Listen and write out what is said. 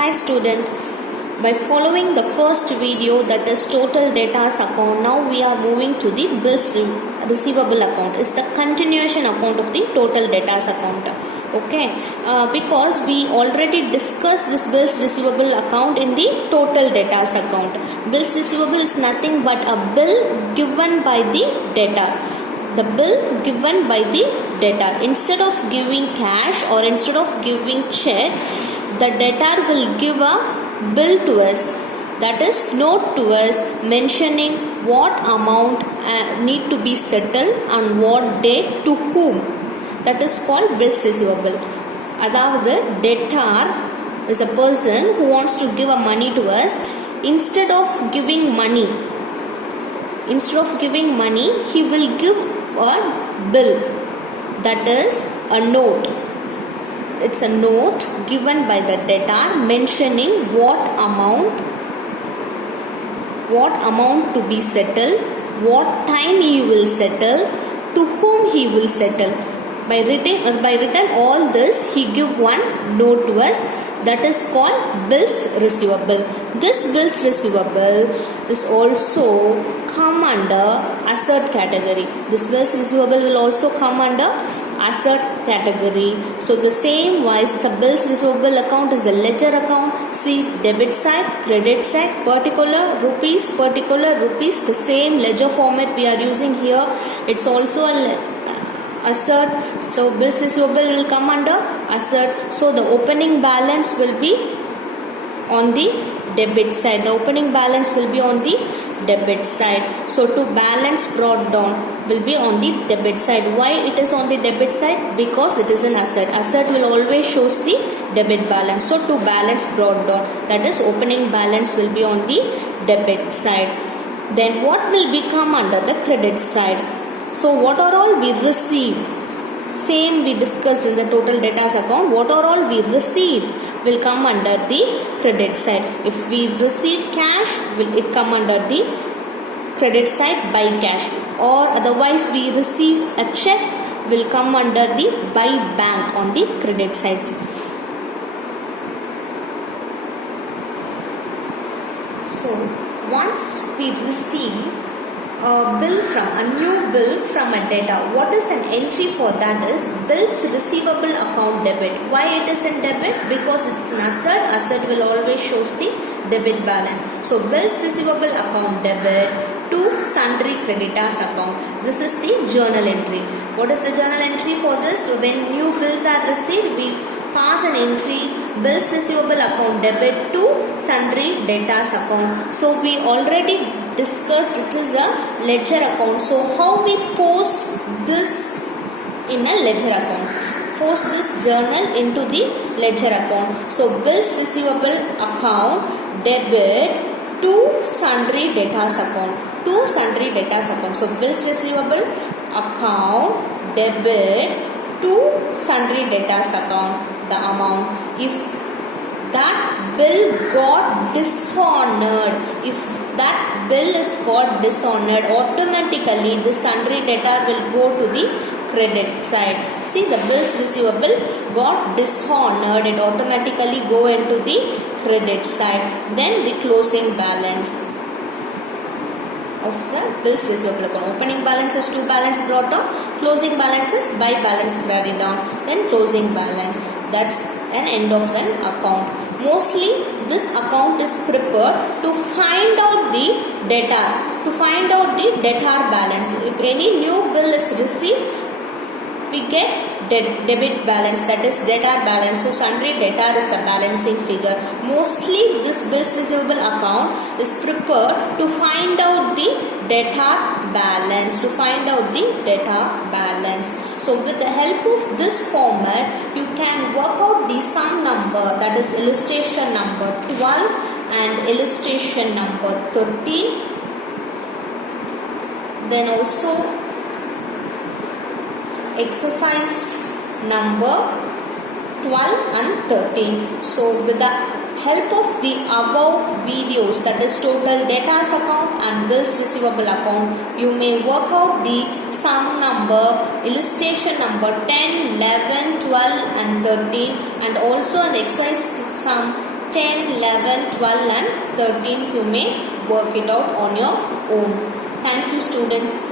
Hi student, by following the first video, that is total debtors account, now we are moving to the bills receivable account. It's the continuation account of the total debtors account. Okay, because we already discussed this bills receivable account in the total debtors account. Bills receivable is nothing but a bill given by the debtor. The bill given by the debtor. Instead of giving cash or instead of giving check, the debtor will give a bill to us, that is note to us, mentioning what amount need to be settled on what date to whom. That is called bills receivable. அதாவது debtor is a person who wants to give a money to us. Instead of giving money, he will give a bill, that is a note. It's a note given by the debtor mentioning what amount to be settled, what time he will settle, to whom he will settle. By written all this, he give one note to us, that is called bills receivable. This bills receivable is also come under asset category. This bills receivable will also come under asset category. So the same wise, the bills receivable account is a ledger account. See, debit side, credit side, particular rupees, the same ledger format we are using here. It's also a asset. So bills receivable will come under asset. So the opening balance will be on the debit side. The opening balance will be on the debit side. So to balance brought down will be on the debit side. Why it is on the debit side? Because it is an asset. Asset will always shows the debit balance. So to balance brought down, that is opening balance will be on the debit side. Then what will become under the credit side? So what are all we received? Same we discussed in the total debtors account. What are all we received will come under the credit side. If we receive cash, will it come under the credit side by cash, or otherwise we receive a check will come under the by bank on the credit side. So once we receive a new bill from a debtor, what is an entry for that is bills receivable account debit. Why it is in debit? Because it's an asset. Asset will always shows the debit balance. So bills receivable account debit to sundry creditors account. This is the journal entry. What is the journal entry for this? So when new bills are received, we pass an entry, bills receivable account debit to sundry debtors account. So we already discussed it is a ledger account. So how we post this in a ledger account? Post this journal into the ledger account. So bills receivable account debit to sundry debtors account. To sundry debtors account. So bills receivable account debit to sundry debtors account. The amount, if that bill got dishonored, if that bill is got dishonored, automatically the sundry debtor will go to the credit side. See, the bills receivable got dishonored, it automatically go into the credit side. Then the closing balance of the bills receivable account. Opening balance is to balance brought down, closing balance is by balance carried down, then closing balance. That's an end of an account. Mostly this account is prepared to find out the debtor balance. If any new bill is received, we get debit balance, that is debtor balance. So sundry debtor is the balancing figure. Mostly this bills receivable account is prepared to find out the debtor balance. So with the help of this format, you can work out the sum number, that is illustration number 12 and illustration number 13. Then also exercise number 12 and 13. So with the help of the above videos, that is total debtors account and bills receivable account, you may work out the sum number, illustration number 10, 11, 12 and 13, and also an exercise sum 10, 11, 12 and 13 you may work it out on your own. Thank you students.